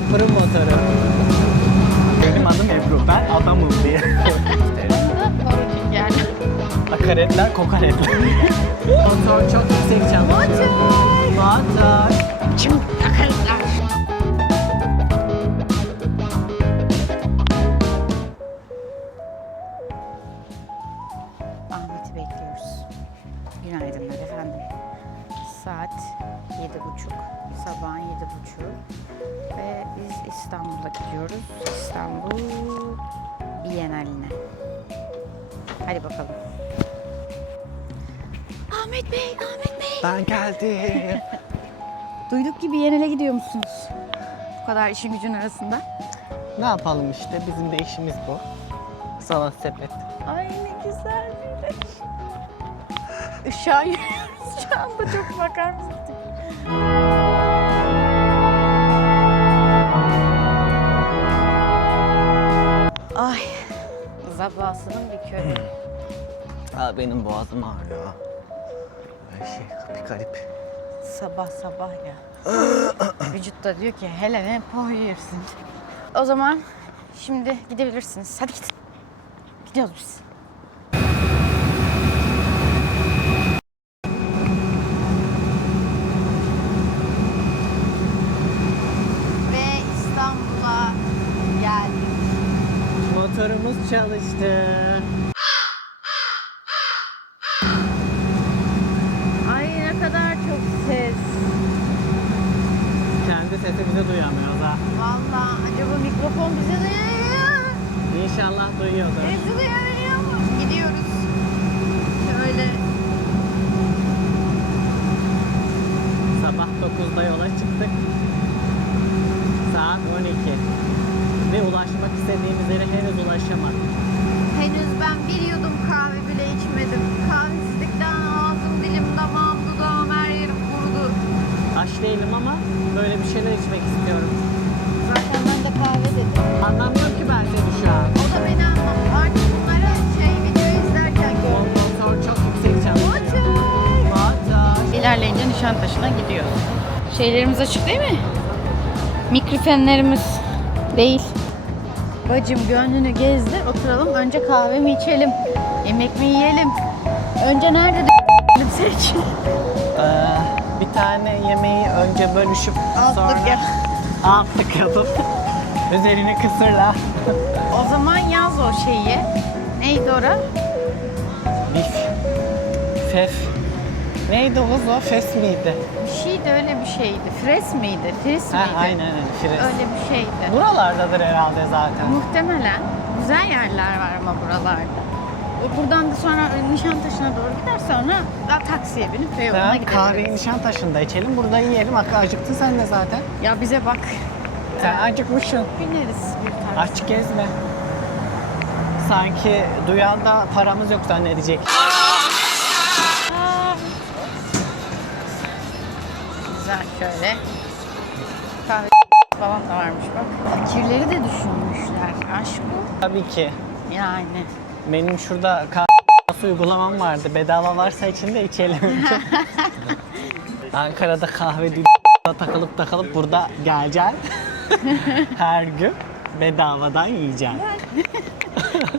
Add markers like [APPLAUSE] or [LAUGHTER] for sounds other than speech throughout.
Jumper'ın motoru. Benim adım Ebru. Ben adamım diye. Motor [LAUGHS] yani. Akaretler, kokaretler. Motor çok yüksek çalışıyor. Motor. Kim akaretler? Ahmet'i bekliyoruz. Günaydınlar efendim. Saat yedi buçuk. Sabahın yedi buçuğu. Ve biz İstanbul'a gidiyoruz. İstanbul Biennaline. Hadi bakalım. Ahmet Bey, Ahmet Bey. Ben geldim. [LAUGHS] Duyduk ki Biennale gidiyor musunuz? Bu kadar işin gücün arasında. ne yapalım işte bizim de işimiz bu. Sanat sepet. Ay ne güzel bir de. Işığa anda çok bakar mısın? Ay zabasının bir körü. Aa, benim boğazım ağrıyor. Her şey bir garip. sabah sabah ya. [CLEARS THROAT] Vücut da diyor ki hele ne poğu yersin. O zaman şimdi gidebilirsiniz. Hadi git. Gidiyoruz biz. Ve İstanbul'a geldik. Motorumuz çalıştı. Ay ne kadar çok ses. Kendi sesi bize duyamıyoruz ha. Vallahi acaba mikrofon bizi duyuyor. İnşallah duyuyordur. Bizi duyabiliyor mu? Gidiyoruz. Şöyle Sabah 9'da yola çıktık. Saat 12. Ve ulaşmak istediğimiz yere henüz ulaşamadık. İlerleyince Nişantaşı'na gidiyoruz. Şeylerimiz açık değil mi? Mikrofenlerimiz değil. Bacım gönlünü gezdir, oturalım. Önce kahve mi içelim, yemek mi yiyelim? Önce nerede de seç. Ee, bir tane yemeği önce bölüşüp Altlık sonra yap. altlık yapıp üzerine kısırla O zaman yaz o şeyi. Neydi ora? bif, fef. Neydi o? O fes miydi? Bir şeydi öyle bir şeydi. Fres miydi? Fris Ha, miydi? aynen öyle. Fres. Öyle bir şeydi. Buralardadır herhalde zaten. Muhtemelen. Güzel yerler var ama buralarda. Buradan da sonra Nişantaşı'na doğru gider sonra da taksiye binip ve yoluna gidebiliriz. kahveyi Nişantaşı'nda içelim. Burada yiyelim. Ak- Acıktın sen de zaten. Ya bize bak. Sen acıkmışsın. Bineriz bir taksi. Aç gezme. Sanki duyan da paramız yok zannedecek. Şöyle. Kahve falan da varmış bak. Fakirleri de düşünmüşler. Aşk bu. Tabii ki. Yani. Benim şurada kahve uygulamam vardı. Bedava varsa içinde içelim. [LAUGHS] Ankara'da kahve değil takılıp takılıp burada geleceksin. [LAUGHS] Her gün bedavadan yiyeceksin.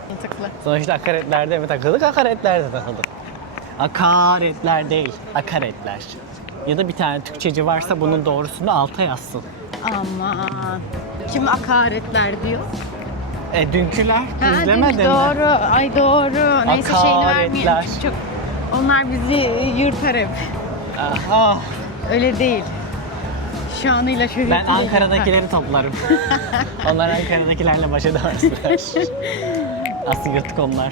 Mantıklı. Sonuçta akaretlerde mi takıldık? Akaretlerde takıldık. Akaretler değil, akaretler. Ya da bir tane Türkçeci varsa bunun doğrusunu alta yazsın. Aman. Kim akaretler diyor? E dünküler Ha, izlemedin değil mi? mi? Doğru. Ay doğru. Neyse şeyini vermeyelim. Çok, onlar bizi yırtar hep. Aha. Öyle değil. Şanıyla şöhretiyle Ben Ankara'dakileri toplarım. [LAUGHS] onlar Ankara'dakilerle baş edemezler. [LAUGHS] Asıl yırtık onlar.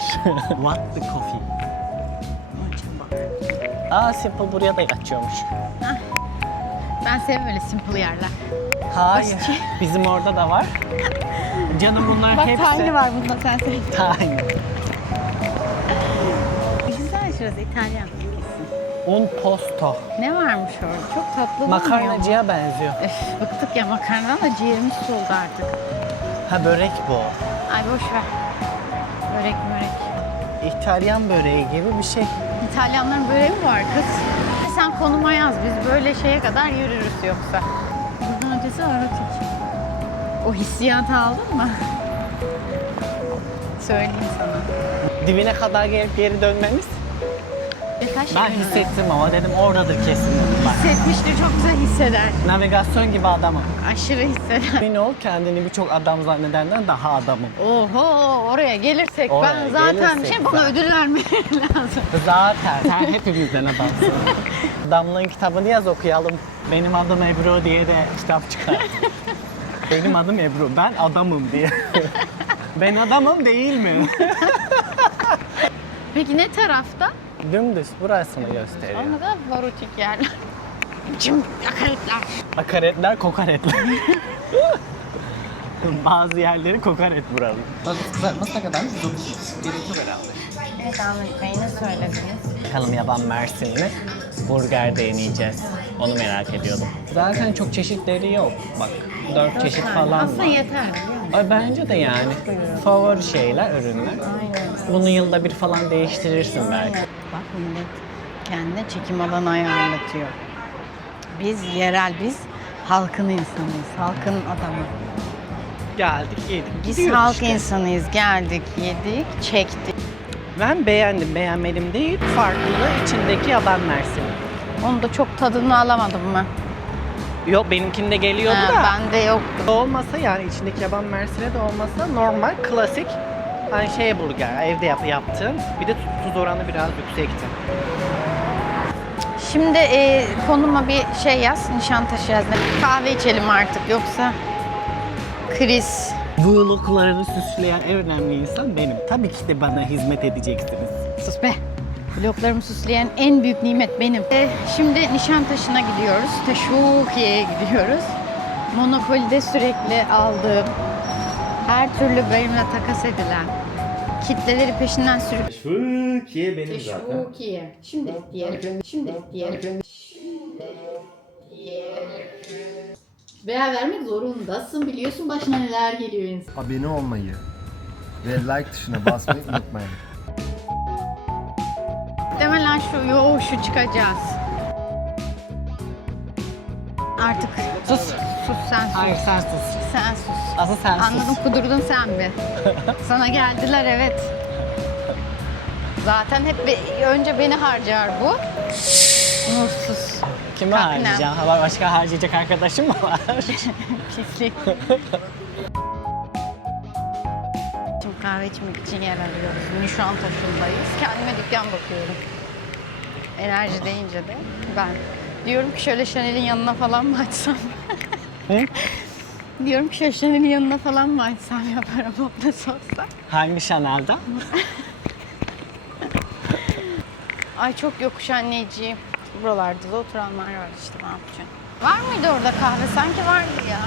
What the coffee? Aa Simple buraya da açıyormuş. Ben sevmem öyle simple yerler. Hayır. Bizim orada da var. [LAUGHS] Canım bunlar Bak hepsi. tane var bunda sen söyle. Tiny. [LAUGHS] Güzel şurası İtalyan. Un posto. Ne varmış orada? Çok tatlı. Makarnacıya benziyor. Öf, bıktık ya makarnadan da ciğerimiz soldu artık. Ha börek bu. Ay boş ver. Börek börek. İtalyan böreği gibi bir şey. İtalyanların böreği mi var kız? Sen konuma yaz. Biz böyle şeye kadar yürürüz yoksa. Buradan ötesi erotik. O hissiyatı aldın mı? Söyleyeyim sana. Dibine kadar gelip geri dönmemiz. Birkaç Ben gün hissettim ama dedim oradadır kesin. Bak Hissetmiştir, çok güzel hisseder. navigasyon gibi adamım. Aşırı hisseder. Emin ol kendini birçok adam zannedenden daha adamım. Oho oraya gelirsek Oraya ben zaten gelirsek şey bana zaten. ödül vermeleri [LAUGHS] lazım. Zaten sen hepimizden adamsın. [LAUGHS] Damla'nın kitabını yaz okuyalım. Benim adım Ebru diye de kitap çıkar. [LAUGHS] Benim adım Ebru, ben adamım diye. ben adamım değil mi? Peki ne tarafta? Dümdüz burasını gösteriyor. Onda da varotik yerler. Şimdi yakaretler. Akaretler, kokaretler. Bazı yerleri kokaret buranın. Kızartmasına kadar gerekiyor herhalde. Evet Ahmet Bey ne söylediniz? Bakalım yaban mersinli burger deneyeceğiz. Onu merak ediyordum. Zaten çok çeşitleri yok. Bak dört çeşit falan Aslında var. yeter? Ay bence de yani favori şeyler, ürünler. Aynen. Bunu yılda bir falan değiştirirsin belki. Bak millet kendine çekim alanı ayarlatıyor. Biz yerel, biz halkın insanıyız, halkın adamı. Geldik, yedik. Biz gidiyoruz halk işte. insanıyız, geldik, yedik, çektik. Ben beğendim, beğenmedim değil. Farklılığı içindeki yaban mersini. Onu da çok tadını alamadım ben. Yok benimkinde geliyordu Ha, da. Bende yoktu. Olmasa yani içindeki yaban mersine de olmasa normal, klasik hani şey burger, evde yap, yaptığım. Bir de tuz oranı biraz yüksekti. Şimdi e, konuma bir şey yaz, Nişantaşı yaz. Kahve içelim artık yoksa kriz. Vığlıklarını süsleyen en önemli insan benim. Tabii ki de bana hizmet edeceksiniz. Sus be. Bloklarımı süsleyen en büyük nimet benim. E, şimdi Nişantaşı'na gidiyoruz. Teşukiye'ye gidiyoruz. Monopoly'de sürekli aldığım, her türlü benimle takas edilen, kitleleri peşinden sürüp Türkiye benim zaten. Teşukiye. Şimdi diyelim. Şimdi diyelim. Veya vermek zorundasın. Biliyorsun başına neler geliyor insan. Abone olmayı ve like tuşuna basmayı unutmayın. Muhtemelen şu yo şu çıkacağız. Artık sus. Sus sen sus. Hayır sen sus. Sen sus. Asıl sen sus. Anladım kudurdun sen bir. [LAUGHS] Sana geldiler evet. Zaten hep be- önce beni harcar bu. Nursuz. Kimi Kalk harcayacağım? Ha, Başka harcayacak arkadaşım mı var? [LAUGHS] Pislik. Şimdi kahve içmek için yer arıyoruz. Nişantaşı'ndayız. Kendime dükkan bakıyorum. Enerji deyince de ben. Diyorum ki şöyle Chanel'in yanına falan mı açsam? Hı? [LAUGHS] Diyorum ki şöyle Chanel'in yanına falan mı açsam yaparım o nasıl olsa. Hangi Chanel'da? Ay çok yokuş anneciğim. Buralarda da oturanlar var işte ne yapacağım. Var mıydı orada kahve? Sanki vardı ya.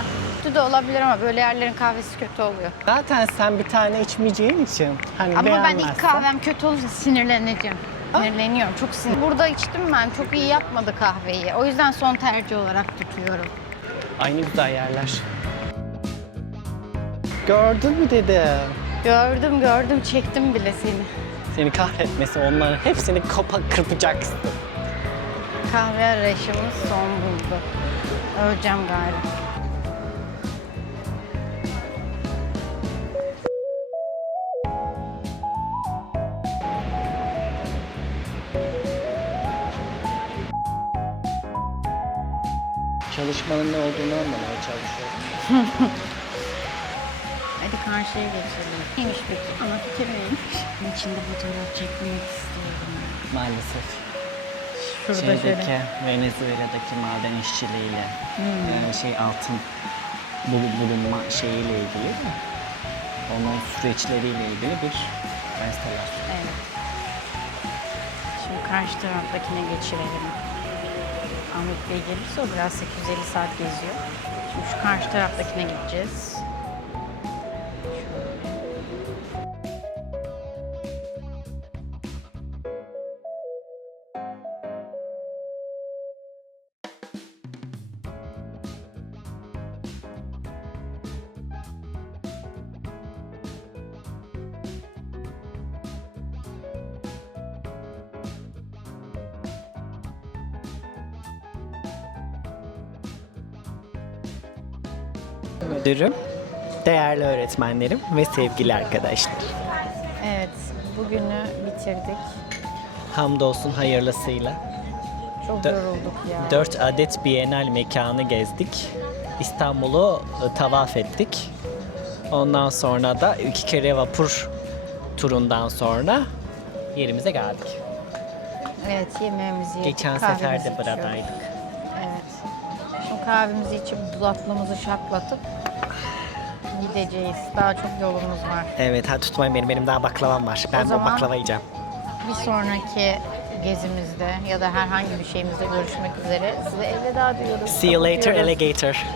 Kötü de olabilir ama böyle yerlerin kahvesi kötü oluyor. Zaten sen bir tane içmeyeceğin için hani Ama ben beğenmezsen. ilk kahvem kötü olursa sinirleneceğim. Sinirleniyorum. Çok sinir. Burada içtim ben. Çok iyi yapmadı kahveyi. O yüzden son tercih olarak tutuyorum. Aynı güzel yerler. Gördün mü dedi. Gördüm gördüm. Çektim bile seni. Seni kahretmesi onların hepsini kapa kırpacaksın. Kahve arayışımız son buldu. Öleceğim galiba. Çalışmanın ne olduğunu anlamaya çalışıyorum. [LAUGHS] Hadi karşıya geçelim. Neymiş peki? Ana fikir neymiş? İçinde fotoğraf çekmek istiyorum. Maalesef. Şurada Şeydeki. Venezuela'daki maden işçiliğiyle Hmm. yani şey altın bul- bulunma şeyiyle ilgili de onun süreçleriyle ilgili bir enstalasyon. Evet. Şimdi karşı taraftakine geçirelim. Ahmet Bey gelirse o biraz 850 saat geziyor. Şimdi şu karşı taraftakine gideceğiz. Müdürüm, değerli öğretmenlerim ve sevgili arkadaşlar. Evet, bugünü bitirdik. Hamdolsun hayırlısıyla. Çok Dö- yorulduk ya. 4 adet Bienal mekanı gezdik. İstanbul'u e, tavaf ettik. Ondan sonra da iki kere vapur turundan sonra yerimize geldik. Evet, yemeğimizi yedik. Geçen sefer kahvemizi de içiyoruz. buradaydık. Kahvemizi içip dudaklarımızı şaklatıp gideceğiz. Daha çok yolumuz var. Evet hadi tutmayın benim, benim daha baklavam var. Ben bu zaman- baklava yiyeceğim. Bir sonraki gezimizde ya da herhangi bir şeyimizde görüşmek üzere. Size elveda diyoruz. See you later Kapatıyoruz. alligator.